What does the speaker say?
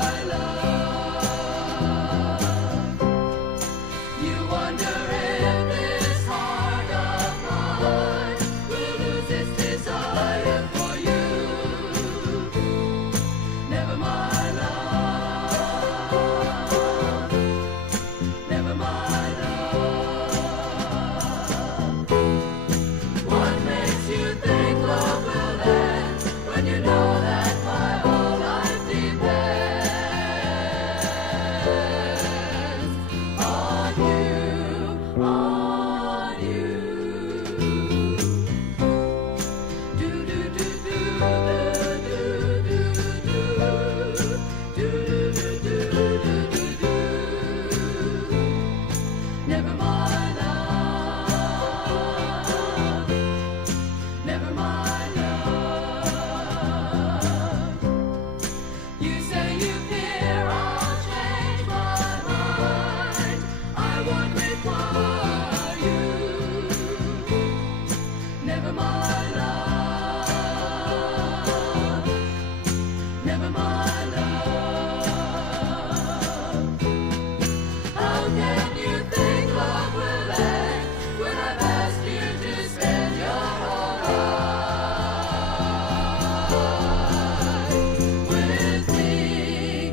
my love. You wonder if this heart of mine will lose its desire for you. Never my love, never my love. What makes you think love will end when you know that my whole life depends on you. Do do do do do do do do do do do. Never my love, never my love. You say you fear I'll change my mind. I won't require you. Never my love, never my love. How can you think love will end when I've asked you to spend your whole life with me?